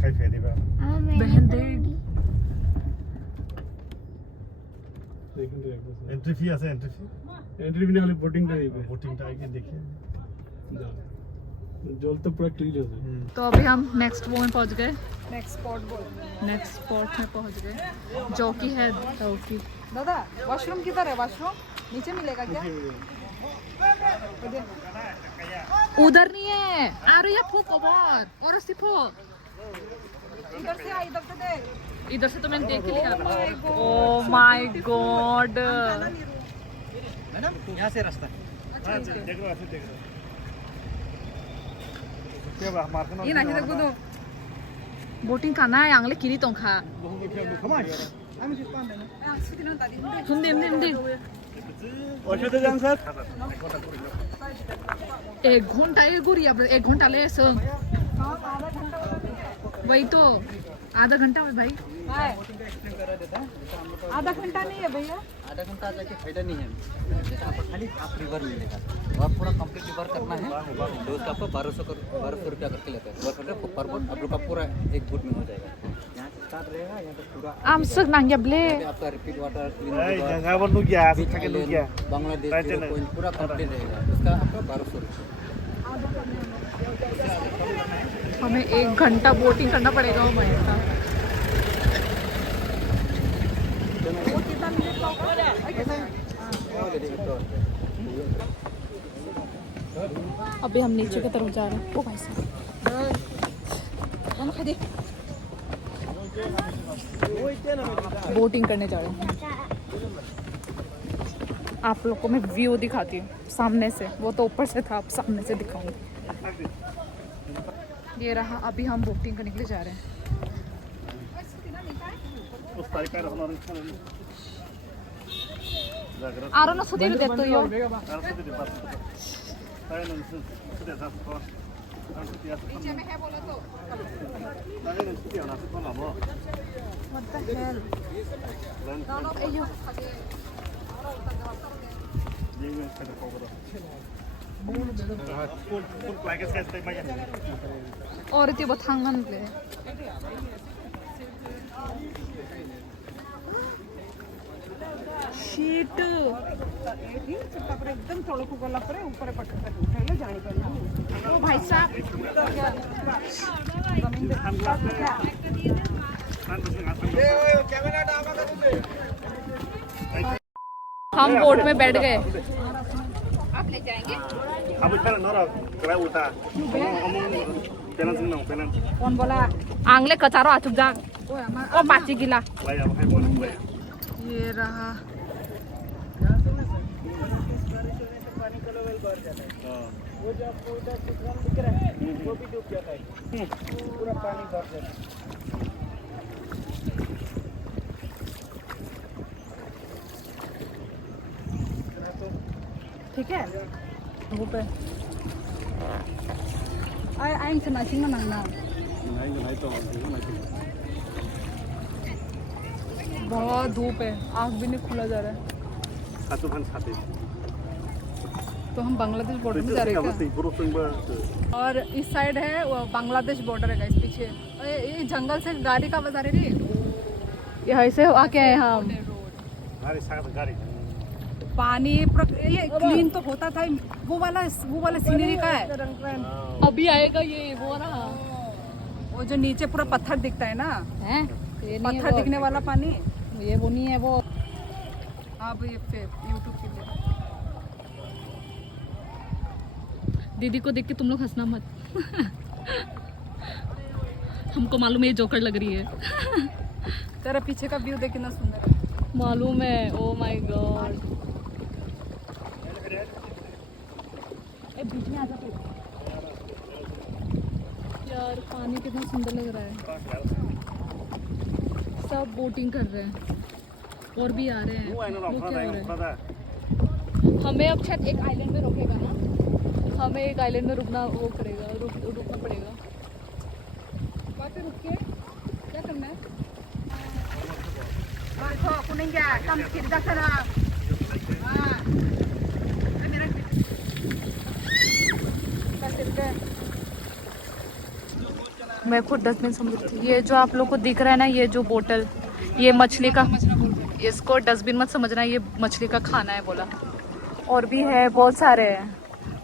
खाई फेरी बा बहन देख एंट्री फी আছে एंट्री फी নাহলে বোটিংটা দিবে বোটিংটা আগে দেখি जल तो पूरा क्लीन हो गया। तो अभी हम नेक्स्ट वो में पहुंच गए नेक्स्ट स्पॉट बोल नेक्स्ट स्पॉट में पहुंच गए जो कि है चौकी दादा वॉशरूम किधर है वॉशरूम नीचे मिलेगा क्या उधर नहीं है अरे ये फूक और सिफो इधर से आ इधर से दे इधर से तो मैंने देख ही लिया ओ माय गॉड मैडम यहाँ से रास्ता अच्छा देख लो ऐसे देख लो क्या बा मार्क ना ये ना हिदा गुदो बोटिंग खाना है आंगले किरी तोंखा कमाई सुदिनो दादी 근데 어셔도 장 सर 1 घंटा ये गुरी अब 1 घंटा ले सो वही तो आधा घंटा में भाई आधा घंटा नहीं है भैया आधा घंटा जाके फायदा नहीं है जैसे आपको खाली हाफ रिवर मिलेगा और पूरा कंप्लीट रिवर करना है तो उसका आपको 1200 रुपया करके लेते हैं रिवर करके पर बोट आप लोग का पूरा एक बोट में हो जाएगा यहाँ से स्टार्ट रहेगा यहाँ पे पूरा आमसक नांग्याब्ले आपका रिपीट वाटर जगह पर लुक गया अच्छा के लुक गया बांग्लादेश पॉइंट पूरा कंप्लीट रहेगा उसका आपका 1200 रुपया हमें 1 घंटा बोटिंग करना पड़ेगा वो भाई का अभी हम नीचे की तरफ जा रहे हैं ओ भाई साहब बोटिंग करने जा रहे हैं आप लोग को मैं व्यू दिखाती हूँ सामने से वो तो ऊपर से था आप सामने से दिखाऊंगी ये रहा अभी हम बोटिंग करने के लिए जा रहे हैं 아로나 소디로 됐어요. नीचे में है बोला तो What the hell? अयो और 이때 뭐 당한데. शीट एकदम तळकू गला परे ऊपर पटक उठाइले जानी पड़ी ओ भाई साहब हम बोट में बैठ गए आप ले जाएंगे अब इतना ना रहा करा उल्टा पेलन सुन ना पेलन कौन बोला आंगले कचारो आचुक जा ओ हमारा ओ पाची गिला लाई अब है बोल ये रहा वो जो आपको उधर सुखराम दिख रहा है वो भी डूब जाता है पूरा पानी भर जाता है ठीक है वो पे आई से नाचिंग ना ना नहीं तो बहुत धूप है आँख भी नहीं खुला जा रहा है satu kan sate तो हम बांग्लादेश बॉर्डर में जा रहे हैं क्या? और इस साइड है वो बांग्लादेश बॉर्डर है गाइस पीछे ये जंगल से गाड़ी का बजा रहे नहीं ये ऐसे आके आए हम hari sangat garing पानी ये क्लीन तो होता था वो वाला सीनरी का है अभी आएगा ये वो ना वो जो नीचे पूरा पत्थर दिखता है ना है ये नहीं पत्थर दिखने वाला पानी ये वो नहीं है वो अब ये यूट्यूब के लिए दीदी को देख के तुम लोग हंसना मत हमको मालूम है ये जोकर लग रही है तेरा पीछे का व्यू देख कितना सुंदर है मालूम है ओ माय गॉड बीच में आ जा यार पानी कितना सुंदर लग रहा है सब बोटिंग कर रहे हैं और भी आ रहे हैं वो क्या हो रहा है हमें अब शायद एक आइलैंड में रोकेगा ना हमें एक आइलैंड में रुकना वो करेगा रुकना पड़ेगा वहाँ पे रुक के क्या करना है बैठो कुनिंगा कम किरदा करा हाँ मेरा बस इधर मैं खुद डस्टबिन समझ रही थी। ये जो आप लोग को दिख रहा है ना, ये जो बोतल, ये मछली का, इसको डस्टबिन मत समझना, ये मछली का खाना है बोला। और भी है, बहुत सारे हैं।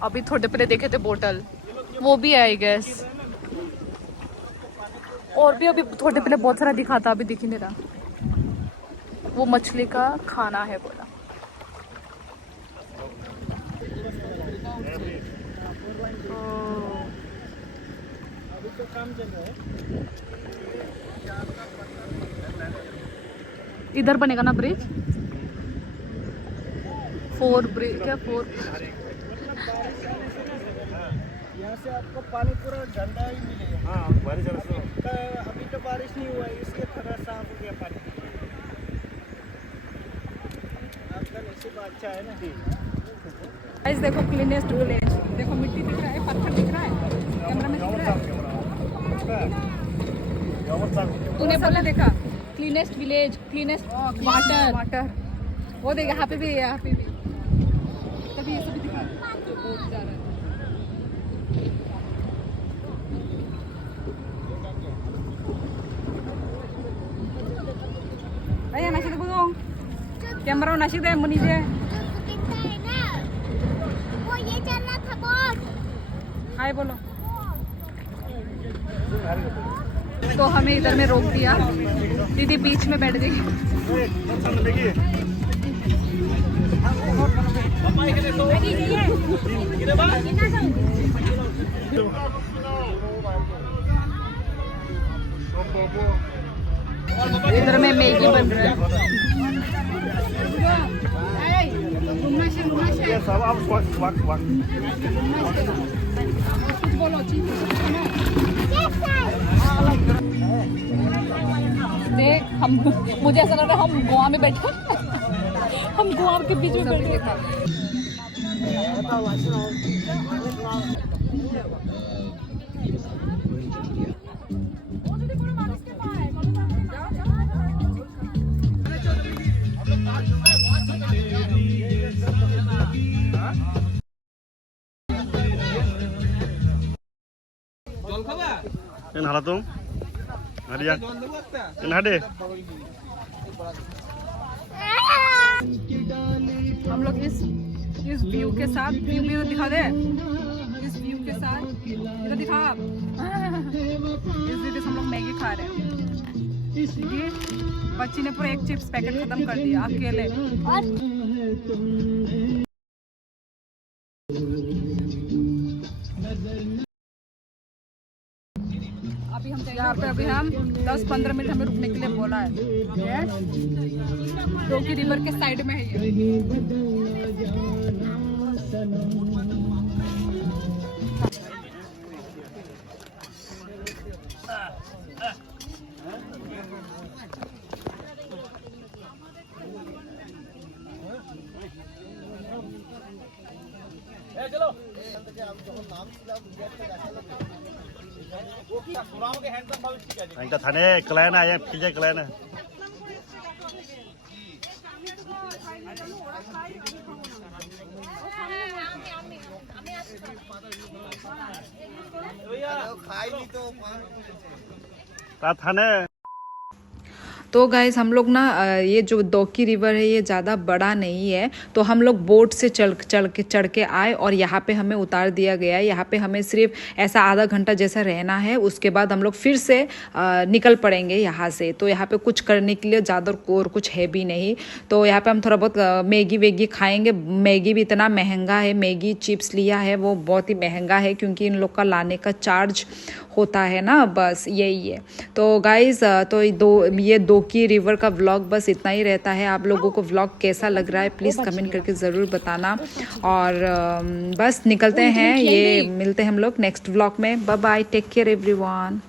अभी थोड़े पहले देखे थे बोतल, वो भी है आई गेस। और भी अभी थोड़े पहले बहुत सारा दिखा था, अभी दिख ही नहीं रहा। वो मछली का खाना है बोला। इधर बनेगा ना ब्रिज, 4 ब्रिज क्या 4? यहाँ से आपको पानी पूरा गंदा ही मिलेगा। हाँ, बारिश अभी तो बारिश नहीं हुआ है, इसलिए थोड़ा साफ हो गया पानी। आपका नसीब अच्छा है ना। गाइस देखो क्लीनेस्ट विलेज, देखो मिट्टी दिख रहा है, पत्थर दिख रहा है, कैमरा में दिख रहा है। तूने बोला देखा क्लीनेस्ट विलेज, क्लीनेस्ट वाटर। वो देख यहाँ पे भी है, यहाँ पे भी। तभी ये सब भी दिखा जो बोट जा रहा है। Ayan, nasi itu bung. Kamera nasi deh, muni deh. हाय बोलो। तो हमें इधर में रोक दिया, दीदी बीच में बैठ गई। इधर में मैगी बन रहा है। देख हम, मुझे ऐसा लग रहा है हम गोवा में बैठे, हम गोवा के बीच में बैठे। हाला तुम हारिया हाडे हम लोग इस व्यू के साथ, व्यू भी दिखा दे, इस व्यू के साथ इधर दिखा आप। इस व्यू के साथ हम लोग मैगी खा रहे हैं। ये बच्ची ने पूरा एक चिप्स पैकेट खत्म कर दिया अकेले। अभी हम 10-15 मिनट हमें रुकने के लिए बोला है, जो कि रिवर के साइड में है ये। चलो इनका थाने क्लैन आया, फिजे क्लैन है। थाने तो गाइस हम लोग ना ये जो दोकी रिवर है ये ज़्यादा बड़ा नहीं है, तो हम लोग बोट से चढ़ के आए और यहाँ पे हमें उतार दिया गया। यहाँ पे हमें सिर्फ ऐसा आधा घंटा जैसा रहना है, उसके बाद हम लोग फिर से निकल पड़ेंगे यहाँ से। तो यहाँ पे कुछ करने के लिए ज़्यादा और कुछ है भी नहीं। तो यहाँ पे हम थोड़ा बहुत मैगी वेगी खाएंगे। मैगी भी इतना महंगा है, मैगी चिप्स लिया है वो बहुत ही महंगा है, क्योंकि इन लोग का लाने का चार्ज होता है ना, बस यही है। तो गाइज़ तो ये दोकी रिवर का व्लॉग बस इतना ही रहता है। आप लोगों को व्लॉग कैसा लग रहा है प्लीज़ कमेंट करके ज़रूर बताना। और बस निकलते हैं, ये मिलते हैं हम लोग नेक्स्ट व्लॉग में। Bye bye, take care everyone.